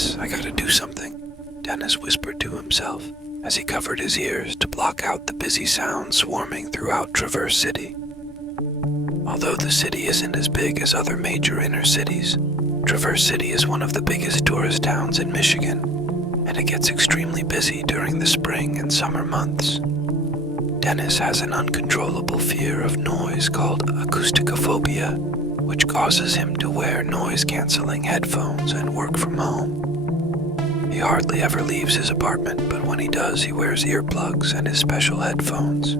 Dennis, I gotta do something, Dennis whispered to himself as he covered his ears to block out the busy sounds swarming throughout Traverse City. Although the city isn't as big as other major inner cities, Traverse City is one of the biggest tourist towns in Michigan, and it gets extremely busy during the spring and summer months. Dennis has an uncontrollable fear of noise called acousticophobia, which causes him to wear noise-canceling headphones and work from home. He hardly ever leaves his apartment, but when he does, he wears earplugs and his special headphones.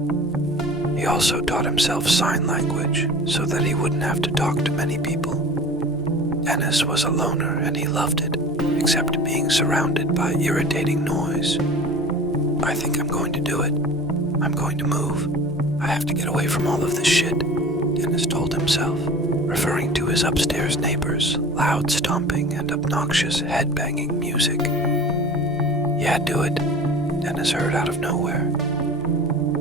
He also taught himself sign language so that he wouldn't have to talk to many people. Dennis was a loner and he loved it, except being surrounded by irritating noise. I think I'm going to do it. I'm going to move. I have to get away from all of this shit, Dennis told himself, referring to his upstairs neighbors' loud stomping and obnoxious head-banging music. Yeah, do it, Dennis heard out of nowhere.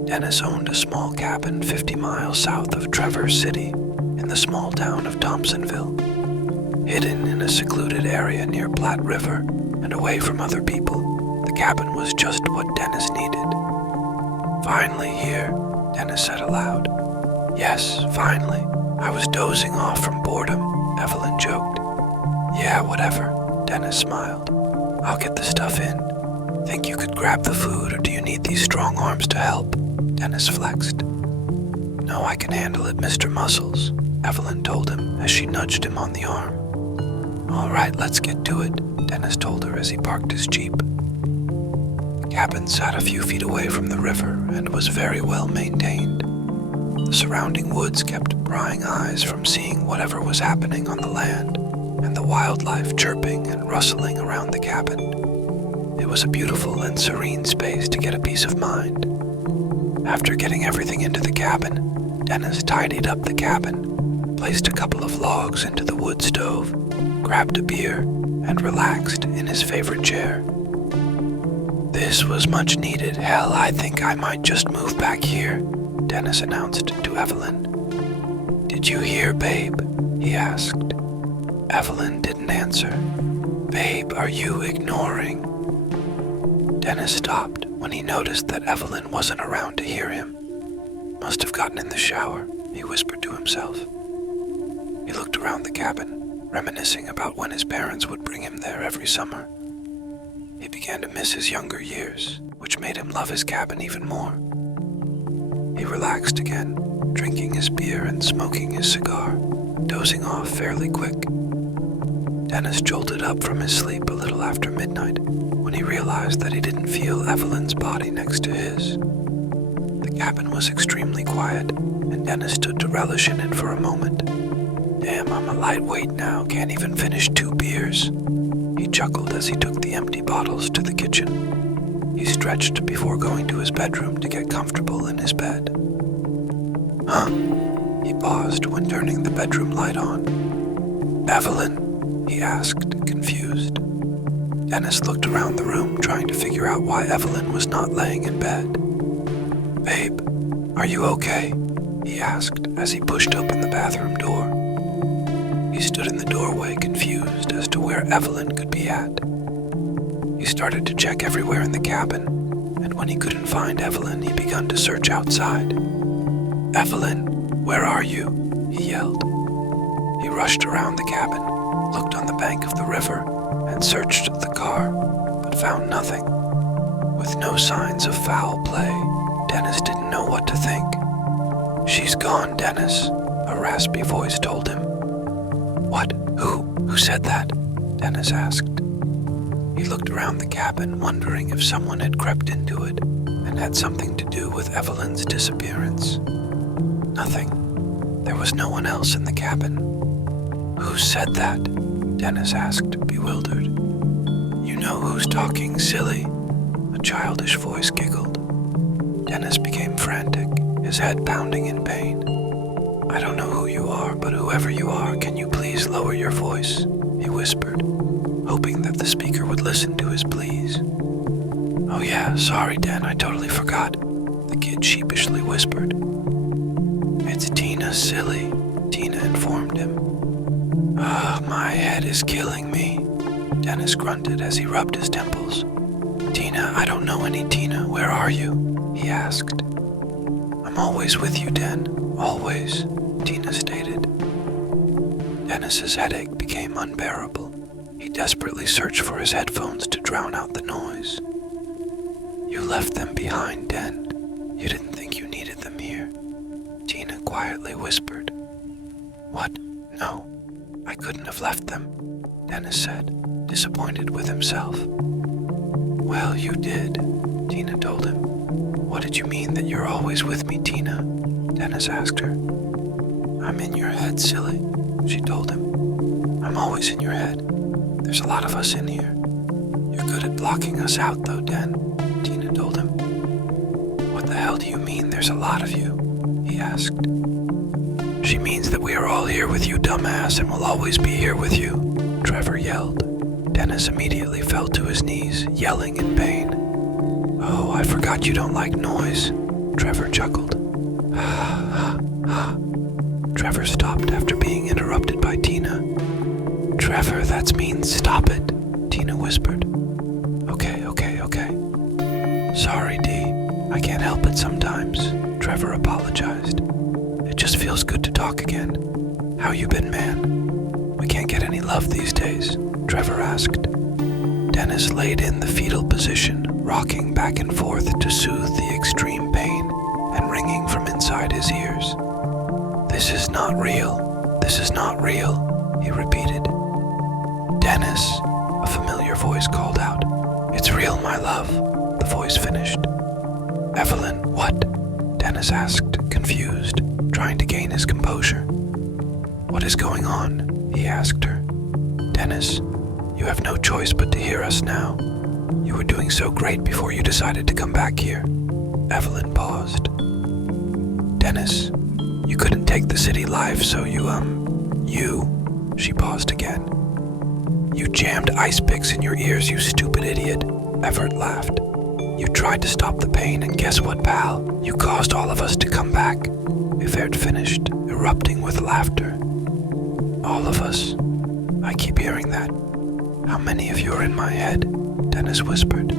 Dennis owned a small cabin 50 miles south of Traverse City in the small town of Thompsonville. Hidden in a secluded area near Platte River and away from other people, the cabin was just what Dennis needed. Finally here, Dennis said aloud. Yes, finally. I was dozing off from boredom, Evelyn joked. Yeah, whatever, Dennis smiled. I'll get the stuff in. Think you could grab the food, or do you need these strong arms to help? Dennis flexed. No, I can handle it, Mr. Muscles, Evelyn told him as she nudged him on the arm. All right, let's get to it, Dennis told her as he parked his Jeep. The cabin sat a few feet away from the river and was very well maintained. The surrounding woods kept prying eyes from seeing whatever was happening on the land, and the wildlife chirping and rustling around the cabin. It was a beautiful and serene space to get a peace of mind. After getting everything into the cabin, Dennis tidied up the cabin, placed a couple of logs into the wood stove, grabbed a beer, and relaxed in his favorite chair. This was much needed. Hell, I think I might just move back here, Dennis announced to Evelyn. Did you hear, babe? He asked. Evelyn didn't answer. Babe, are you ignoring? Dennis stopped when he noticed that Evelyn wasn't around to hear him. Must have gotten in the shower, he whispered to himself. He looked around the cabin, reminiscing about when his parents would bring him there every summer. He began to miss his younger years, which made him love his cabin even more. He relaxed again, drinking his beer and smoking his cigar, dozing off fairly quick. Dennis jolted up from his sleep a little after midnight when he realized that he didn't feel Evelyn's body next to his. The cabin was extremely quiet, and Dennis stood to relish in it for a moment. Damn, I'm a lightweight now, can't even finish 2 beers. He chuckled as he took the empty bottles to the kitchen. He stretched before going to his bedroom to get comfortable in his bed. Huh? He paused when turning the bedroom light on. Evelyn? He asked, confused. Dennis looked around the room, trying to figure out why Evelyn was not laying in bed. Babe, are you okay? He asked as he pushed open the bathroom door. He stood in the doorway, confused as to where Evelyn could be at. He started to check everywhere in the cabin, and when he couldn't find Evelyn, he began to search outside. Evelyn, where are you? He yelled. He rushed around the cabin, looked on the bank of the river, and searched the car, but found nothing. With no signs of foul play, Dennis didn't know what to think. She's gone, Dennis, a raspy voice told him. What? Who said that? Dennis asked. He looked around the cabin, wondering if someone had crept into it and had something to do with Evelyn's disappearance. Nothing. There was no one else in the cabin. Who said that? Dennis asked, bewildered. You know who's talking, silly? A childish voice giggled. Dennis became frantic, his head pounding in pain. I don't know who you are, but whoever you are, can you please lower your voice? He whispered, hoping that the speaker would listen to his pleas. Oh yeah, sorry, Dan, I totally forgot, the kid sheepishly whispered. It's Tina, silly, Tina informed him. My head is killing me. Dennis grunted as he rubbed his temples. "Tina, I don't know any Tina. Where are you?" he asked. "I'm always with you, Den. Always," Tina stated. Dennis's headache became unbearable. He desperately searched for his headphones to drown out the noise. "You left them behind, Den. You didn't think you needed them here," Tina quietly whispered. "What? No, I couldn't have left them," Dennis said, disappointed with himself. "Well, you did," Tina told him. "What did you mean that you're always with me, Tina?" Dennis asked her. "I'm in your head, silly," she told him. "I'm always in your head. There's a lot of us in here. You're good at blocking us out, though, Den," Tina told him. "What the hell do you mean there's a lot of you?" he asked. "She means that we are all here with you, dumbass, and will always be here with you," Trevor yelled. Dennis immediately fell to his knees, yelling in pain. "Oh, I forgot you don't like noise," Trevor chuckled. Trevor stopped after being interrupted by Tina. "Trevor, that means stop it," Tina whispered. Okay. "Sorry, Dee. I can't help it sometimes," Trevor apologized. "It just feels good to talk again. How you been, man? We can't get any love these days," Trevor asked. Dennis laid in the fetal position, rocking back and forth to soothe the extreme pain and ringing from inside his ears. "This is not real. This is not real," he repeated. "Dennis," a familiar voice called out. "It's real, my love," the voice finished. "Evelyn, what?" Dennis asked, confused, trying to gain his composure. "What is going on?" he asked her. "Dennis, you have no choice but to hear us now. You were doing so great before you decided to come back here." Evelyn paused. "Dennis, you couldn't take the city life, so she paused again. "You jammed ice picks in your ears, you stupid idiot," Everett laughed. "You tried to stop the pain, and guess what, pal? You caused all of us to come back," Everett finished, erupting with laughter. "All of us? I keep hearing that. How many of you are in my head?" Dennis whispered.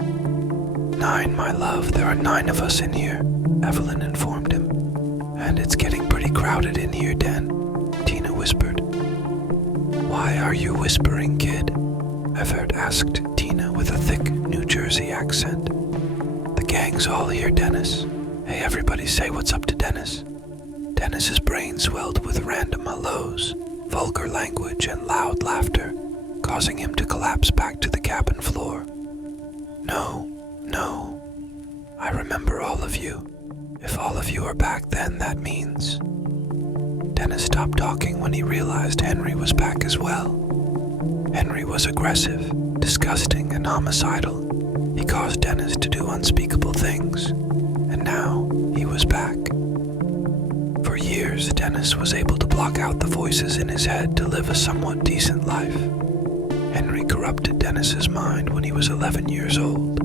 9, my love. There are 9 of us in here," Evelyn informed him. "And it's getting pretty crowded in here, Den," Tina whispered. "Why are you whispering, kid?" Everett asked Tina with a thick New Jersey accent. "The gang's all here, Dennis. Hey, everybody say what's up to Dennis." Dennis's brain swelled with random hellos, vulgar language, and loud laughter, causing him to collapse back to the cabin floor. No. I remember all of you. If all of you are back, then that means..." Dennis stopped talking when he realized Henry was back as well. Henry was aggressive, disgusting, and homicidal. He caused Dennis to do unspeakable things, and now he was back. For years, Dennis was able to block out the voices in his head to live a somewhat decent life. Henry corrupted Dennis's mind when he was 11 years old.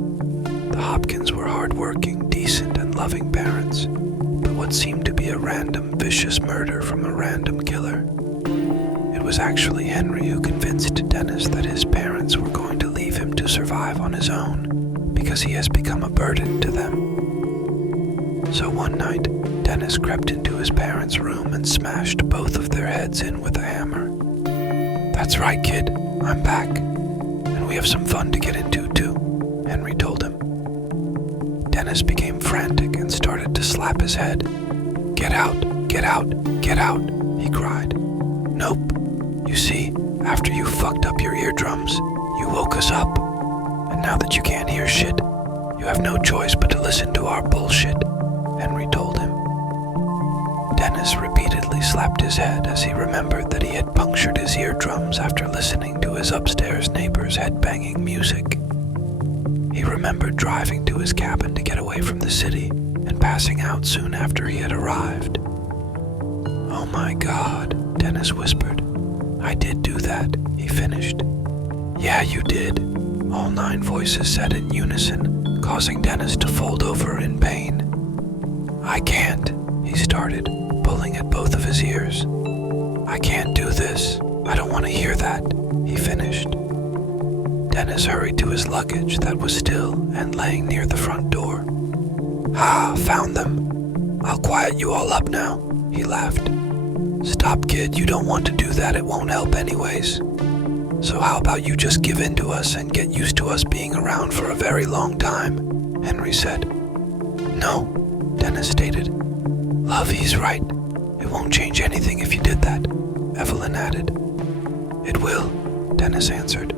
The Hopkins were hard-working, decent, and loving parents, but what seemed to be a random, vicious murder from a random killer. It was actually Henry who convinced Dennis that his parents were going to leave him to survive on his own, because he has become a burden to them. So one night, Dennis crept into his parents' room and smashed both of their heads in with a hammer. "That's right, kid. I'm back. And we have some fun to get into, too," Henry told him. Dennis became frantic and started to slap his head. Get out, he cried. "Nope. You see, after you fucked up your eardrums, you woke us up. And now that you can't hear shit, you have no choice but to listen to our bullshit," Henry told him. Dennis repeatedly slapped his head as he remembered that he had punctured his eardrums after listening to his upstairs neighbor's headbanging music. He remembered driving to his cabin to get away from the city and passing out soon after he had arrived. "Oh my God," Dennis whispered. "I did do that," he finished. "Yeah, you did," all 9 voices said in unison, causing Dennis to fold over in pain. "I can't," he started, pulling at both of his ears. "I can't do this. I don't want to hear that," he finished. Dennis hurried to his luggage that was still and laying near the front door. "Ah, found them. I'll quiet you all up now," he laughed. "Stop, kid, you don't want to do that, it won't help anyways. So how about you just give in to us and get used to us being around for a very long time," Henry said. "No," Dennis stated. "Love, he's right. It won't change anything if you did that," Evelyn added. "It will," Dennis answered.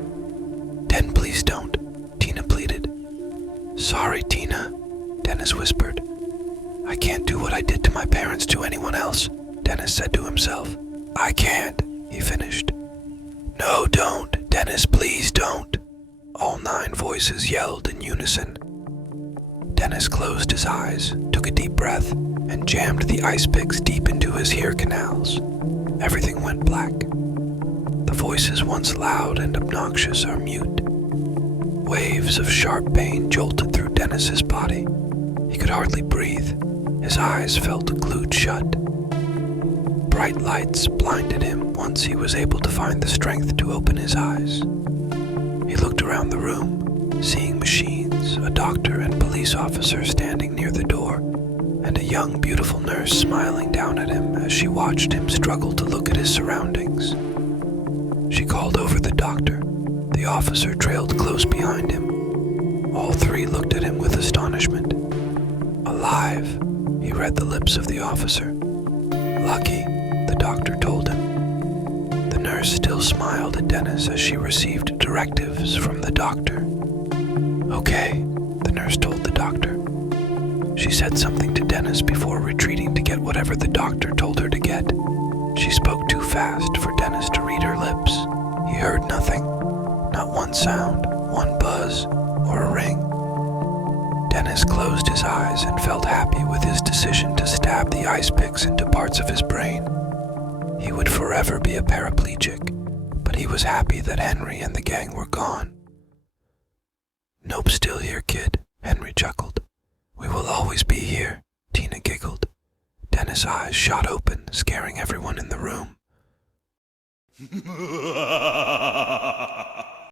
"Then please don't," Tina pleaded. "Sorry, Tina," Dennis whispered. "I can't do what I did to my parents to anyone else," Dennis said to himself. "I can't," he finished. "No, don't, Dennis, please don't," all 9 voices yelled in unison. Dennis closed his eyes, took a deep breath, and jammed the ice picks deep into his ear canals. Everything went black. The voices once loud and obnoxious are mute. Waves of sharp pain jolted through Dennis's body. He could hardly breathe. His eyes felt glued shut. Bright lights blinded him once he was able to find the strength to open his eyes. He looked around the room, seeing machines, a doctor and police officer standing near the door, and a young, beautiful nurse smiling down at him as she watched him struggle to look at his surroundings. She called over the doctor. The officer trailed close behind him. All 3 looked at him with astonishment. "Alive," he read the lips of the officer. "Lucky," the doctor told him. The nurse still smiled at Dennis as she received directives from the doctor. "Okay," the nurse told the doctor. She said something to Dennis before retreating to get whatever the doctor told her to get. She spoke too fast for Dennis to read her lips. He heard nothing. Not one sound, one buzz, or a ring. Dennis closed his eyes and felt happy with his decision to stab the ice picks into parts of his brain. He would forever be a paraplegic, but he was happy that Henry and the gang were gone. "Nope, still here, kid," Henry chuckled. "We will always be here," Tina giggled. Dennis' eyes shot open, scaring everyone in the room.